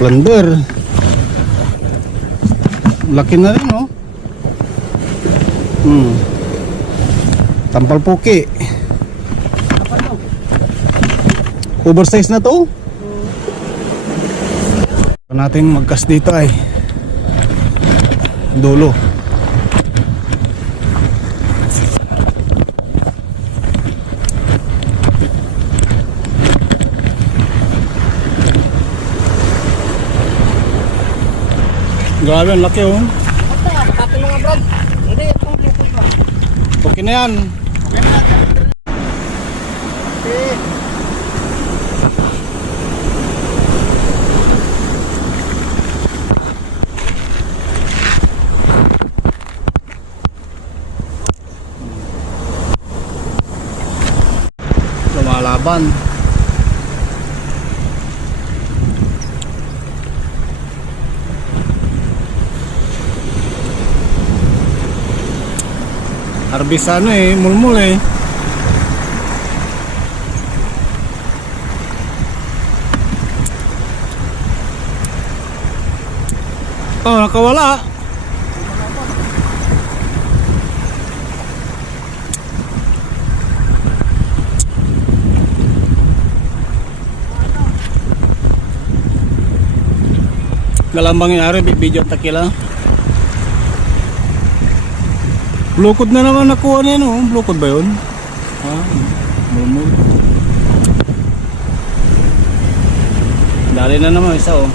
Plunder. Laki na rin, oh. Hmm. Tampal puki. Oversize na to. Hmm. natin magkas dito ay dulo. Grabe, ang laki oh. Okay na yan. Lumalaban. Arbis ano eh, mulmul eh. Oh, nakawala. Galambang yung ari, video takila. Blukod na naman nakuha niya no? Blukod ba yun? Ah, mulmul. Dali na naman isa oh.